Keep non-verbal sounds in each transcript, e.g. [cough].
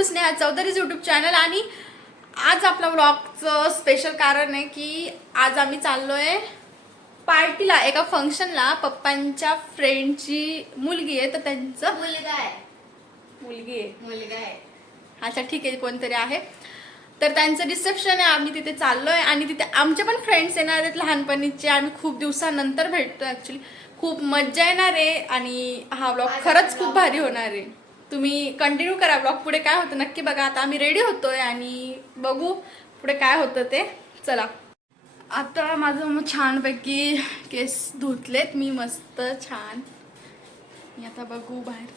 To Sneha Chaudhary's YouTube channel आणि आज आपला व्लॉगचं स्पेशल कारण आहे की आज आम्ही चाललोय पार्टीला एका फंक्शनला पप्पांच्या फ्रेंडची मुलगी आहे तर त्यांचं मुलगा आहे. मुलगी आहे. मुलगा आहे. अच्छा ठीक आहे कोणतरी आहे. तर त्यांचं रिसेप्शन आहे आम्ही तिथे चाललोय. आणि तिथे आमचे पण फ्रेंड्स येणार आहेत लहानपणीचे. आम्ही खूप दिवसानंतर भेटतो ऍक्च्युली खूप मज्जा येणार आहे आणि हा ब्लॉग खरंच खूप भारी होणार आहे. तुम्ही कंटिन्यू करा ब्लॉग पुढे काय होतं नक्की बघा. आता आम्ही रेडी होतोय आणि बघू पुढे काय होतं ते. चला. आता माझं मग छानपैकी केस धुतलेत. मी मस्त छान. मी आता बघू बाहेर.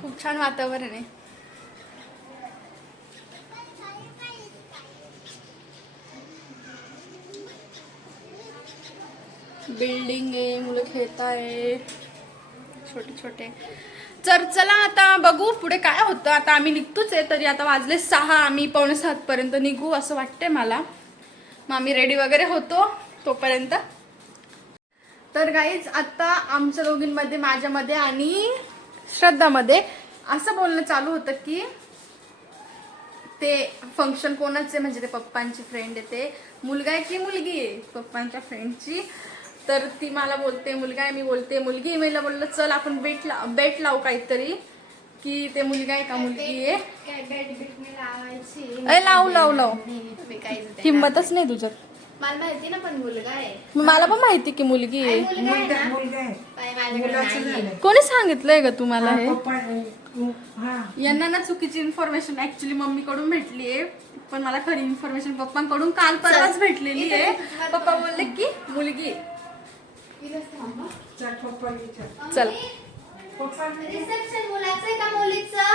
खूप छान वातावरण आहे. बिल्डिंग आहे मुलं खेळत आहे छोटे छोटे तर चला आता बघू पुढे काय होतं. आता आम्ही निघतोच आहे तरी आता वाजले सहा आम्ही पावणे सात पर्यंत निघू असं वाटतंय मला. मग आम्ही रेडी वगैरे होतो तोपर्यंत. तर काहीच आता आमच्या दोघींमध्ये माझ्यामध्ये आणि श्रद्धामध्ये असं बोलणं चालू होतं की ते फंक्शन कोणाचे म्हणजे ते पप्पांची फ्रेंड आहे ते. मुलगा आहे की मुलगी आहे? पप्पांच्या फ्रेंडची तर ती मला बोलते मुलगा आहे मी बोलते. मुलगी आहे. मी बोललं चल आपण बेट ला बेट लावू काहीतरी. की ते मुलगा आहे का मुलगी आहे? लाव, लाव, लाव. हिंमतच नाही तुझ्यात. मला माहिती ना पण मुलगा आहे. मग मला पण माहिती की मुलगी आहे. कोणी सांगितलंय ग तुम्हाला हे हा? यांना ना चुकीची इन्फॉर्मेशन ऍक्च्युली मम्मीकडून भेटली आहे. पण मला खरी इन्फॉर्मेशन पप्पांकडून काल परवाच भेटलेली आहे. पप्पा बोलले की मुलगी. चल. रिसेप्शन मुलाचं आहे का मुलीचं?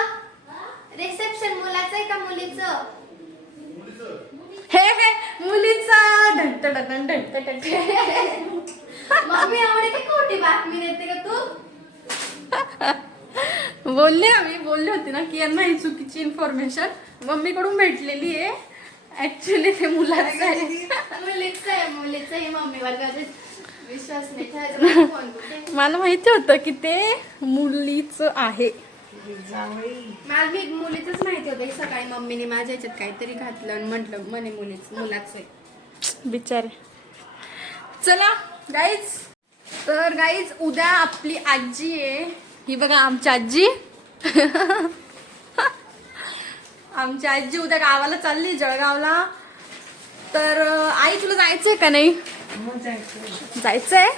रिसेप्शन मुलाचं आहे का मुलीचं? हे हे मुलीचा. ढंट ढंट ढंट ढंट. मम्मी एवढी ती खोटी बातमी देते का तू? बोलले आम्ही बोलले होते ना की यांना ही चुकीची इन्फॉर्मेशन मम्मीकडून भेटलेली आहे. ऍक्च्युली ते मुलाचं आहे. मुलीचं आहे मुलीचं आहे मम्मी वर्गाचे मला माहिती होतं की ते मुलीच आहे. मला मी मुलीचंच माहिती होतं. सकाळी मम्मीने माझ्या ह्याच्यात काहीतरी घातलं आणि म्हटलं म्हणे मुलीच मुलाचं आहे. बिचारे. चला गाईज तर गाईज उद्या आपली आजी आहे. ही बघा आमची आजी. आमची आजी उद्या गावाला चालली जळगावला. तर आई तुला जायचंय का नाही? जायचंय.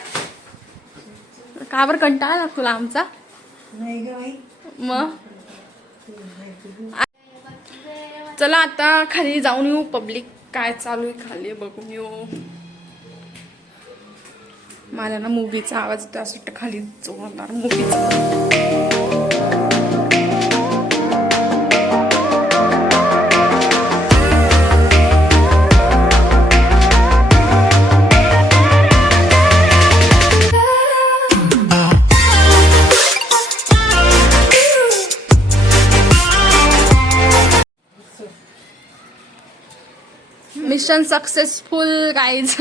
का बरं कंटाळा तुला आमचा. मग? चला आता खाली जाऊन येऊ पब्लिक काय चालू आहे खाली बघून येऊ. मला ना मूवीचा आवाज येतो असं वाटतं खाली जोरदार मूवीचा मिशन सक्सेसफुल गाईज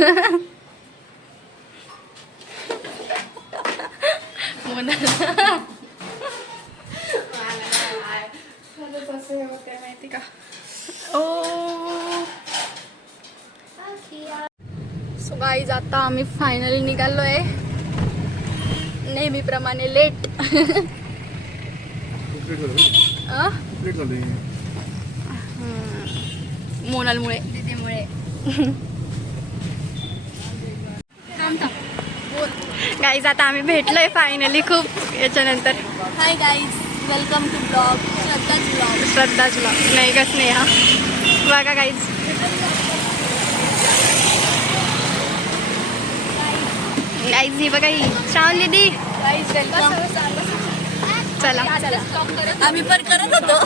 माहिती का ओ सो गाईज आता आम्ही फायनली निघालोय. नेहमीप्रमाणे लेट मोनालमुळे. गाईज आता आम्ही भेटलोय फायनली खूप याच्यानंतर. Hi guys welcome to blog श्रद्धाच blog श्रद्धाच ब्लॉग नाही का स्नेहा. बघा गाईज गाईज ही बघा ही. श्रावण दीदी. गाईज वेलकम चला. आम्ही पण करत होतो.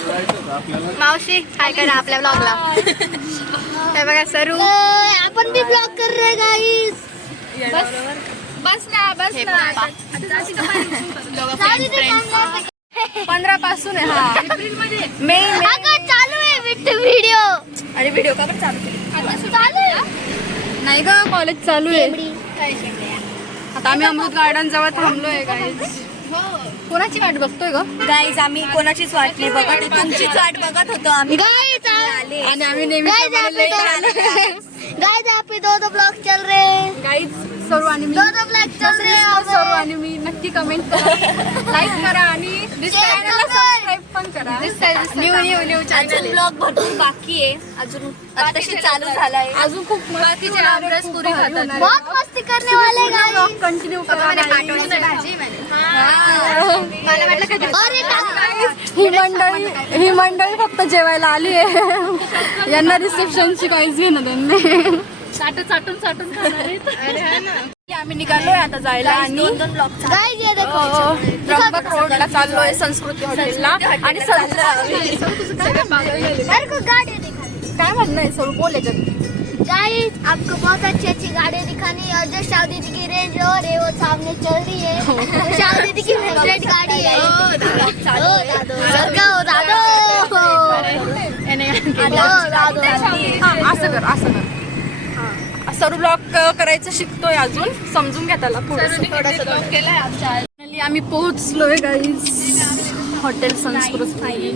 मावशी काय करा आपल्या ब्लॉगला हे बघा सरू. आपण भी ब्लॉग कर रहे गाईज बस. ना बस ना. पंधरा पासून आहे हा. मे चालू आहे व्हिडिओ अरे व्हिडिओ का चालू चालू नाही ग कॉलेज चालू आहे. काय आता आम्ही अमृत गार्डन जवळ थांबलोय गाईज कोणाची वाट बघतोय ग? गाईज आम्ही कोणाचीच वाट नाही बघत. होतो. तुमचीच वाट बघत होतो आम्ही. आले. आणि आम्ही नेहमी गाइस यहाँ पे दो दो ब्लॉग चल रहे हैं गाईज सर्व आणि मी हैं सर्व आणि मी नक्की कमेंट करा. लाईक करा आणि चॅनलला सबस्क्राईब पण करा. न्यू न्यू न्यू अजून ब्लॉग भरपूर बाकी आहे. अजून आताशी चालू झालाय. अजून खूप बाकीचे आमरस पुरी खातात बहुत मस्ती करने वाले गाइस कंटिन्यू करा. ही. मंडळी ही मंडळी फक्त जेवायला आली आहे. [laughs] यांना रिसेप्शनची काहीच घेणं त्यांनी चाटून चाटून चाटून आम्ही निघालोय आता जायला आणि त्र्यंबक रोडला चाललोय संस्कृती हॉटेलला आणि काय म्हणणं आहे सर बोल याच्यात गाइस आपको बहुत अच्छी अच्छी गाड़ी दिखानी है और जो शाह दीदी की रेंज रोवर है वो सामने चल रही है शाह दीदी की फेवरेट गाड़ी है ओ दादो सरका हो दादो ओ दादो हा, असं कर असं कर सरू ब्लॉक करायचं शिकतोय अजून. समजून घ्या त्याला Finally आम्ही पोहोचलोय गाईज हॉटेल संस्कृती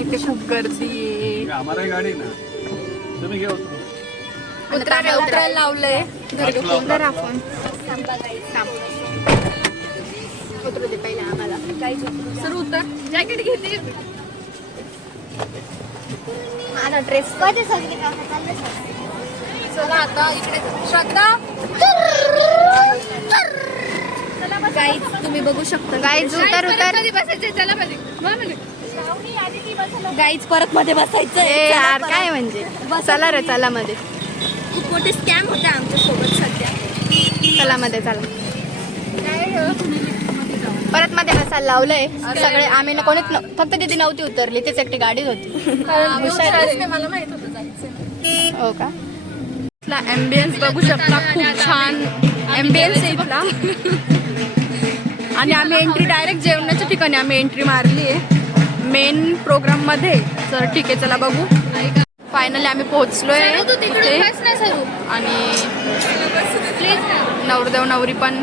इथे खूप गर्दी आहे. आम्हाला गाडी ना. तुम्ही घेऊ उतरायला उतरायला लावलंय. जरा आपण. सर उतर. जॅकेट घेते. माझा ड्रेस कधी सगळे कामं चालले चला आता इकडे श्रद्धा! गाईज तुम्ही बघू शकता. गाइस उतर उतर. गाईज परत मध्ये बसायचं यार काय म्हणजे? चला रे चला मध्ये. खूप मोठे स्कॅम होते आमच्यासोबत सध्या. चला मध्ये चला. परत मध्ये बसायला लावलंय. सगळे आम्ही ना कोणीच न- फक्त तिथे नव्हती उतरली तीच एकटी गाडीच होती. मला माहीत होतं जायचं. हो का? इथला ॲम्बियन्स बघू शकता खूप छान ॲम्बियन्स आहे इथला. आणि आम्ही एंट्री डायरेक्ट जेवणाच्या ठिकाणी आम्ही एंट्री मारली आहे. मेन प्रोग्राममध्ये तर ठीक आहे चला बघू. फायनली आम्ही पोहोचलोय इथे. आणि नवरदेव नवरी पण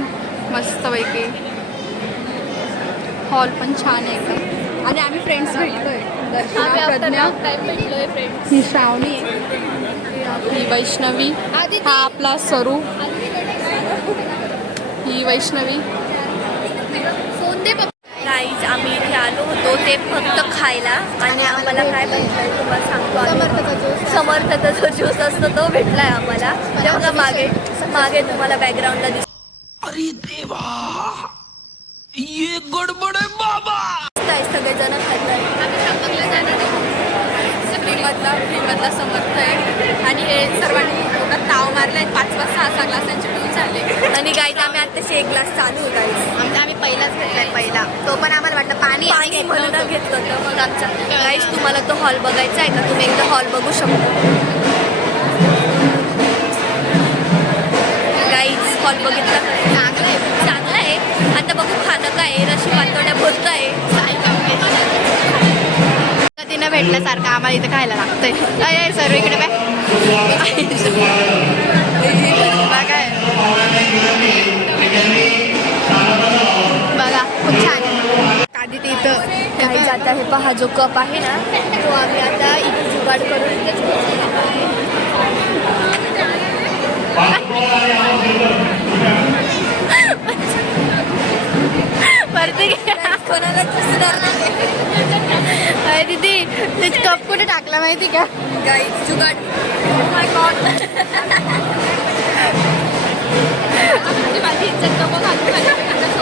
मस्तपैकी हॉल पण छान आहे एकदम. आणि आम्ही फ्रेंड्स दर्शना प्रज्ञा. ही श्रावणी ही वैष्णवी. हा आपला सरू. ही वैष्णवी. गाईज आम्ही इथे आलो होतो. ते फक्त खायला. आणि आम्हाला काय भेटलंय. तुम्हाला सांगतो आम्ही. समर्थाचा जो ज्यूस असतो. तो भेटलाय आम्हाला. ते बघा मागे. मागे तुम्हाला बॅकग्राऊंडला दिसत आहे सगळेजण खाल्लाय फ्रीमधला फ्रीमधला समर्थ आहे. आणि हे सर्वांनी एवढा ताव मारलाय पाच पाच सहा सहा ग्लासांचे पिऊन झाले. आणि गाईज आम्ही आत्ताशी एक ग्लास चालू आहे गाईज आमचा आम्ही पहिलाच घेतलाय. पहिला. तो पण आम्हाला वाटलं पाणी आहे. पाणी म्हणून घेतलं होतं. मग आमचा. गाईज तुम्हाला तो हॉल बघायचा आहे का? तुम्ही एकदा हॉल बघू शकता. गाईज हॉल बघितला आहे रशी पातोड्या आहे तिनं भेटल्यासारखं आम्हाला इथं खायला लागतंय. अय सर्व इकडे बाय बघा. बघा खूप छान. आधी ते इथं काही जात आहे. पहा जो कप आहे ना तो आम्ही आता इथे जुगाड करून वरती अरे दीदी ते कप कुठे टाकला माहिती का? Guys jugaad. Pradnya [laughs]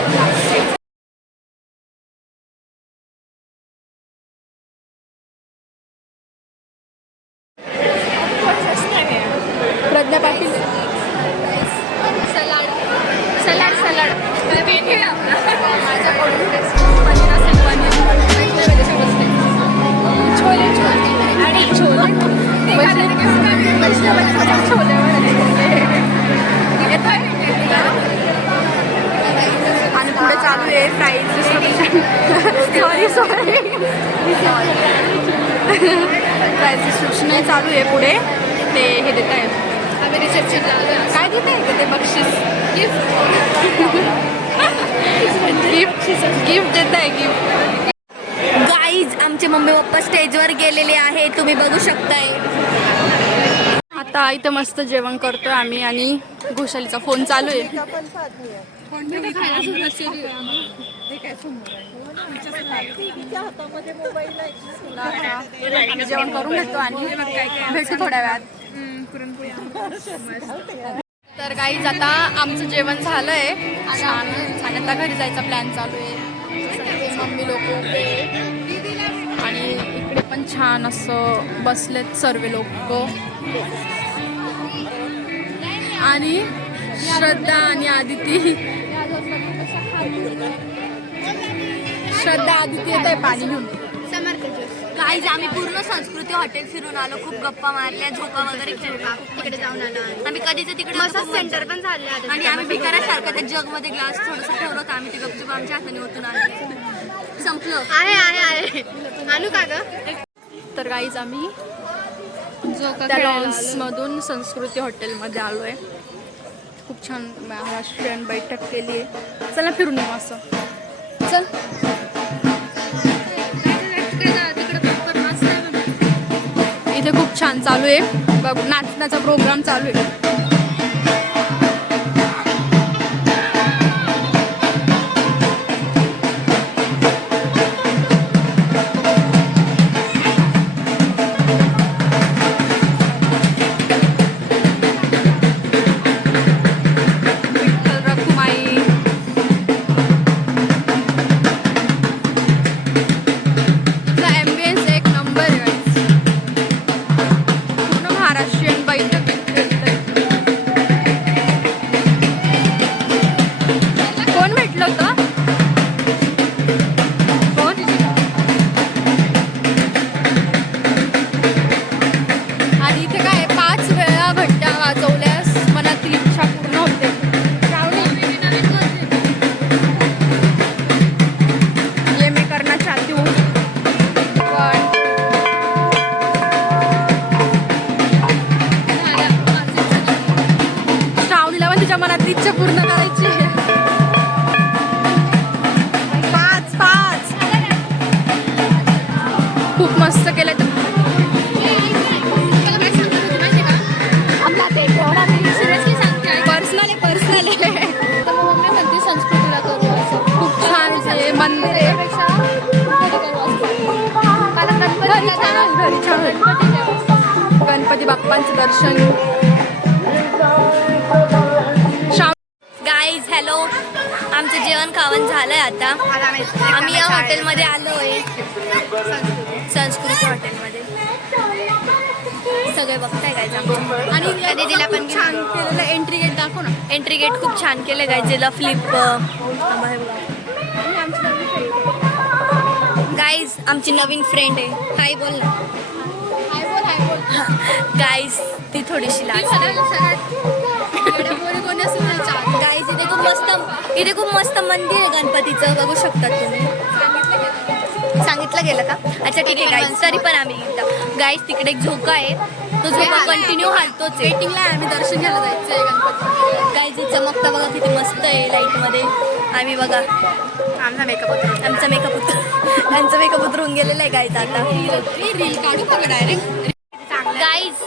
fries distribution चालू आहे पुढे. ते हे देत आहे आम्ही रिसेप्शनला आलो काय देत आहे ते बक्षीस. गिफ्ट गिफ्ट गिफ्ट देत आहे गिफ्ट गाईज आमचे मम्मी पप्पा स्टेजवर गेलेले आहे तुम्ही बघू शकताय. आता इथं मस्त जेवण करतोय आम्ही आणि घोषालीचा फोन चालू आहे. जेवण करून घेतो आणि भेटू थोड्या वेळात. तर गाईज आता आमचं जेवण झालंय. छान आणि आता घरी जायचा प्लॅन चालू आहे. सगळे मम्मी लोक आणि इकडे पण छान असं बसलेत सर्व लोक. आणि श्रद्धा आणि आदिती. श्रद्धा आदिती येत आहे पाणी घेऊन. गाईज आम्ही पूर्ण संस्कृती हॉटेल फिरून आलो. खूप गप्पा मारल्या झोपा वगैरे खेळलो. तिकडे जाऊन आलो. आम्ही कधीच तिकडे मसाज सेंटर पण झाले आणि आम्ही भिकाऱ्यासारखं त्या जगमध्ये ग्लास थोडंसं ठेवलं होतं. आम्ही ते गपचूप आमच्या हाताने ओतून आणले. संपलं. आहे आहे आहे. आणू का ग? तर गाईज आम्ही जो त्या लॉन्समधून संस्कृती हॉटेलमध्ये आलो आहे खूप छान महाराष्ट्रीयन बैठक केली आहे. चला फिरून येऊ असं. चल. इथे खूप छान चालू आहे. बघ नाचण्याचा प्रोग्राम चालू आहे. खूप मस्त केलं तर. पर्सनल आहे पर्सनल आहे. मम्मी म्हणते संस्कृतीला करू असं खूप छान आहे मंदिर आहे. घरी छान गणपती बाप्पांचं दर्शन. श्राव गाईज हॅलो आमचं जेवण खावण झालंय आता. आम्ही या हॉटेलमध्ये आलो आहे संस्कृती हॉटेलमध्ये सगळे बघताय आमचं. आणि कधी दिला पण छान केलेलं एंट्री गेट दाखव ना. एंट्री गेट खूप छान केलं गाईज ज्याला फ्लिप गाईज आमची नवीन फ्रेंड आहे. हाय बोल ना. गाईज ती थोडीशी लाज. गाईज इथे खूप मस्त इथे खूप मस्त मंदिर आहे गणपतीचं. बघू शकतात तुम्ही. सांगितलं गेलं का? अच्छा ठीक आहे गाईज तरी पण आम्ही गाईज तिकडे एक झोका आहे. तो झोका कंटिन्यू हालतोच वेटिंगला आम्ही दर्शन घ्यायला जायचं आहे गणपती गाईज चमकता बघा किती मस्त आहे लाईटमध्ये आम्ही बघा. आमचा मेकअप होतो. आमचा मेकअप उतर त्यांचा मेकअप उतरून गेलेला आहे गाईज आता. रील काढू का डायरेक्ट गाईज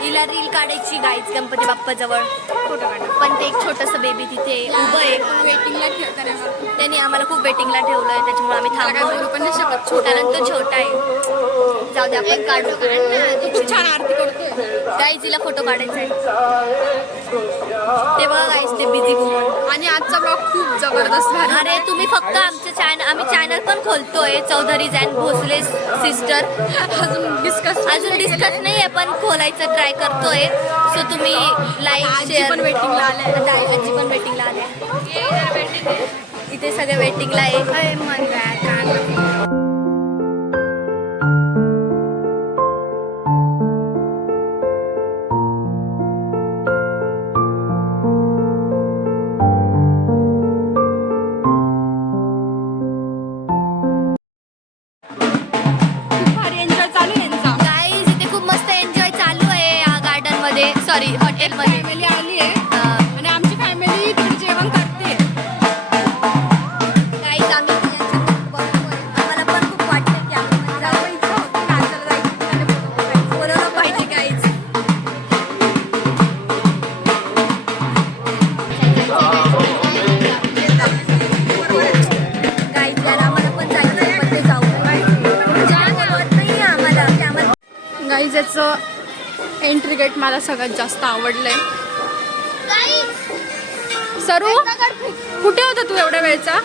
हिला रील काढायची गाईज गणपती बाप्पा जवळ पण ते एक छोटस बेबी तिथे उभं आहे. वेटिंगला ठेवताना त्यांनी आम्हाला खूप वेटिंगला ठेवलंय त्याच्यामुळे आम्ही थांबलो. बोलू पण नाही शकत. छोटा कारण तो छोटा आहे. जाऊ दे आपण काढू. खूप छान आरती करतोय. गाईज हिला फोटो काढायचा आहे. ते बघा गाईज ते बिझी वुमन आणि आजचा ब्लॉग खूप जबरदस्त अरे तुम्ही फक्त आमचं चॅनल आम्ही चॅनल पण खोलतोय चौधरी अँड भोसले सिस्टर अजून डिस्कस अजून डिस्कस नाही आहे पण खोलायचं ट्राय करतोय. सो तुम्ही लाईक शेअर पण वेटिंगला ला आता आजी पण वेटिंगला आले इथे सगळे वेटिंगला आहे भारी गाईज याचं एंट्री गेट मला सगळ्यात जास्त आवडलंय. सरू कुठे होता तू एवढ्या वेळचा?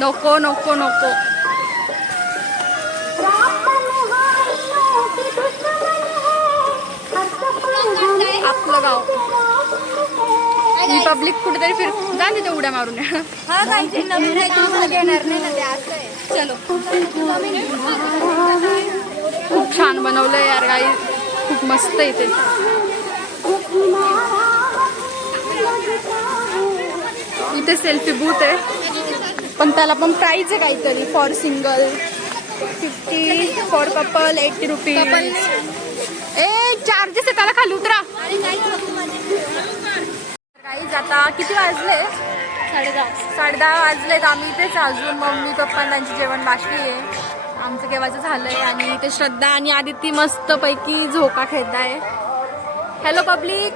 नको नको नको. आपलं गाव. रिपब्लिक कुठेतरी फिर जा तिथे उड्या मारून. येणार नाही ना ते असं आहे. चलो. खूप छान बनवलंय यार गाई. खूप मस्त आहे ते. इथे सेल्फी बूथ आहे. पण त्याला पण प्राइस आहे काहीतरी for single fifty for couple eighty rupees a charges आहे त्याला खाली उतरा. आता किती वाजले? साडेदहा. साडेदहा वाजलेत. आम्ही इथेच अजून. मम्मी पप्पा त्यांचे जेवण बाकी आहे. आमचं केव्हाचं झालंय आणि इथे श्रद्धा आणि आदिती मस्त पैकी झोका खेळत आहे हॅलो पब्लिक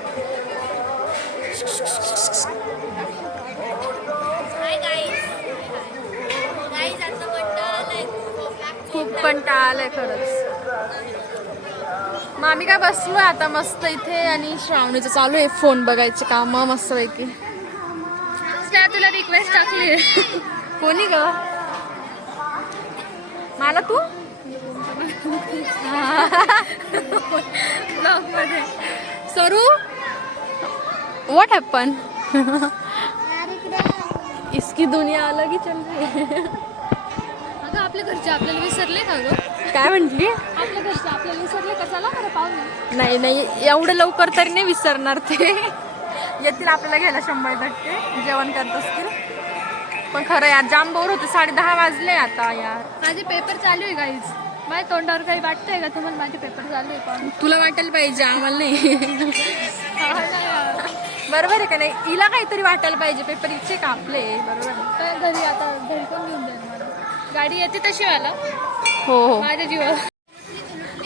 खूप कंटाळा आलाय खरंच. मग आम्ही काय बसलोय आता मस्त इथे आणि श्रावणीचं चालू आहे. फोन बघायचे काम मस्त पैकी तुला रिक्वेस्ट टाकली कोणी ग? मला तू? [laughs] मध्ये. सरू? व्हॉट हॅपन इसकी दुनिया अलग ही चल रही है. अगं आपल्या घरचे आपल्याला विसरले का गं? काय म्हंटली आपल्या घरचे आपल्याला विसरले का? चला बरं पाहुणे नाही नाही एवढं लवकर तरी नाही विसरणार ते. येतील आपल्याला घ्यायला शंभर टक्के. जेवण करत असतील. पण खरं यार जाम बोर होते. साडे दहा वाजले आता यार. माझे पेपर चालू आहे गाईज माझ्या तोंडावर काही वाटतंय का तुम्हाला? माझे पेपर चालू आहे पण. तुला वाटायला पाहिजे आम्हाला नाही. बरोबर आहे का नाही? हिला काहीतरी वाटायला पाहिजे. पेपर इच्छे का आपले? बरोबर आहे. घरी आता घरी कोण घेऊन जाईल मला? गाडी येते तशी मला. हो हो. माझ्या जीवावर.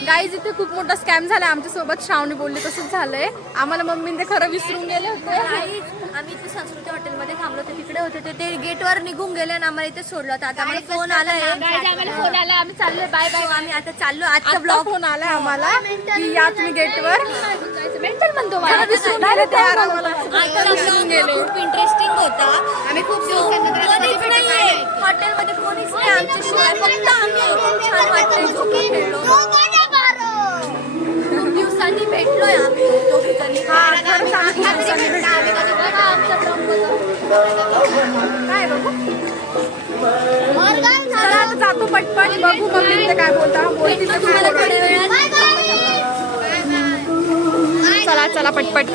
गाईज इथे खूप मोठा स्कॅम झालाय आमच्यासोबत श्रावणी बोलली तसंच झालंय. आम्हाला मम्मीने ते खरं विसरून गेले होते. आम्ही इथे संस्कृती हॉटेलमध्ये थांबलो होतो. तिकडे होते. ते- ते गेटवर निघून गेले आणि आम्हाला इथे सोडलं होतं. आता आम्हाला फोन आलाय. आम्हाला फोन आला आम्ही चाललोय. बाय बाय So, आम्ही आता चाललो. आजचा आता ब्लॉग फोन आलाय आम्हाला. की या तुम्ही गेटवर मेंटल म्हणतो मला विसरून गेले ते यार आम्हाला. आजचा vlog खूप इंटरेस्टिंग होता. आम्ही खूप So, कोणीच नाहीये. हॉटेलमध्ये कोणीच नाही. फक्त आम्ही आहे. खूप छान पटपट बघू मम्मी ते काय बोलता. चला चला पटपट.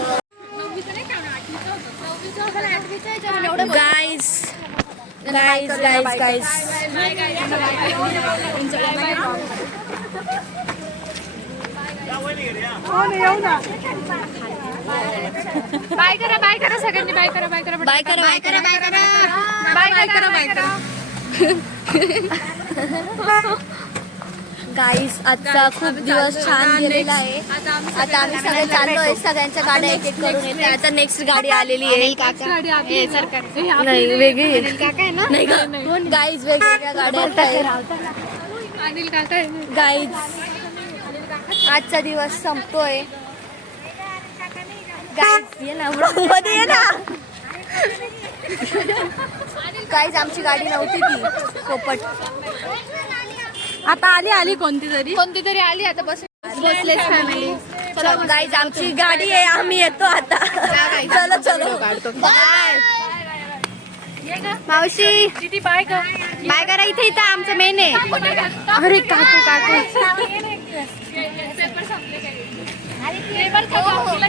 Guys guys guys guys bye करा बाय करा सगळ्यांनी. बाय करा बाय करा बाय करा. बाय करा बाय करा. बाय करा बाय करा. गाईस आजचा खूप दिवस छान गेलेला आहे. आता आम्ही सगळे चाललोय सगळ्यांच्या गाड्या एक एक करून येते आता नेक्स्ट गाडी आलेली आहे. नाही वेगळी आहे. नाही का? गाईज वेगवेगळ्या गाड्या आहेत. अनिल काका आहे. गाईज आजचा दिवस संपतोय. गाईज ये ना मध्ये ये ना. गाईज आमची गाडी नव्हती ती. पोपट. आता आली आली कोणती तरी? कोणती तरी आली आता बस बसलेच फॅमिली गाईज आमची गाडी आहे आम्ही येतो आता. चलो चलो बाय. मावशी. किती बाय कर. बाय करा इथे इथं आमचं मेन आहे. अरे काकू काकू. काका पोरी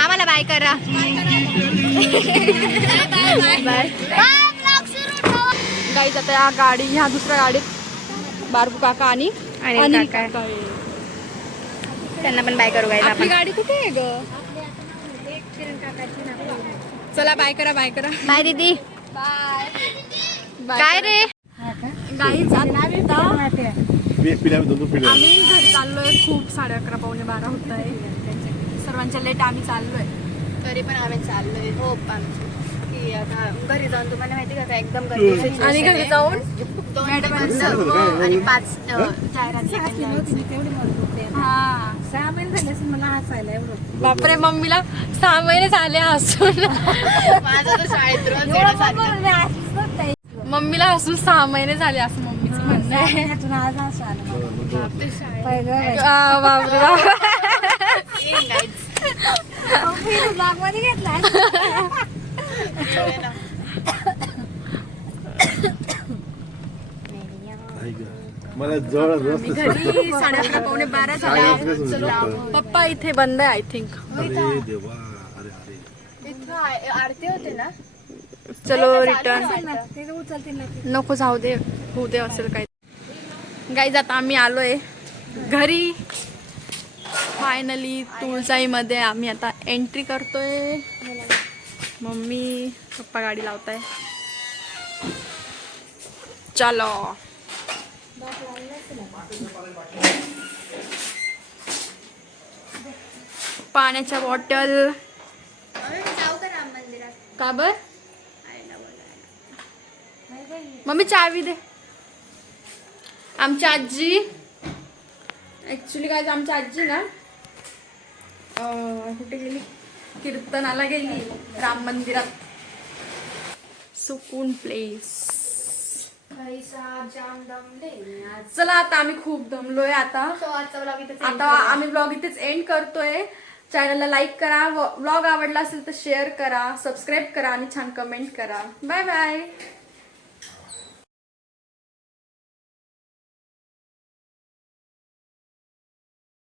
आम्हाला बाय करा. बाय गाईज आता या गाडी ह्या दुसऱ्या गाडीत बारबू काका आणि. त्यांना पण बाय करू आपली गाडी कुठे आहे ग? चला बाय करा बाय करा. बाय दीदी. Bye काय. रे. गाईज आता मी पिढ्या दोन दोन पिढ्या आम्ही घरी चाललोय खूप साडे अकरा पावणे बारा होत आहे सर्वांच्या लेट आम्ही चाललोय. तरी पण आम्ही चाललोय. होप आमची की आता घरी जाऊन तुम्हाला माहिती का आता एकदम गर्दीची आणि घरी जाऊन दोन दिवस आणि पाच जाहिरात. हा. सहा महिने झाले असेल मला हसायला एवढं. बापरे मम्मीला सहा महिने झाले हसून. माझं तर शाळेत रोज येणं चालतं. मम्मीला हसून सहा महिने झाले असं नाही आज आलं पहिलं मध्ये मला जवळ घरी साडे पावणे बारा झाले पप्पा इथे बंद आहे आय थिंक आरती होते ना चलो रिटर्न नको जाऊ दे होऊ दे असेल काही गाईज आता आम्ही आलोय घरी. फायनली तुळजाईमध्ये आम्ही आता एंट्री करतोय. मम्मी पप्पा गाडी लावताय. चलो. पाण्याच्या बॉटल का का बर? मम्मी चावी दे. आमची आजी. ऍक्च्युली काय आमची आजी ना कुठे गेली? कीर्तनाला गेली राम मंदिरात. सुकून प्लेस चला आता आम्ही खूप दमलोय आता. आता. आम्ही ब्लॉग इथेच एंड करतोय. चॅनलला लाईक करा. व्लॉग आवडला असेल तर शेअर करा सबस्क्राईब करा आणि छान कमेंट करा. Bye bye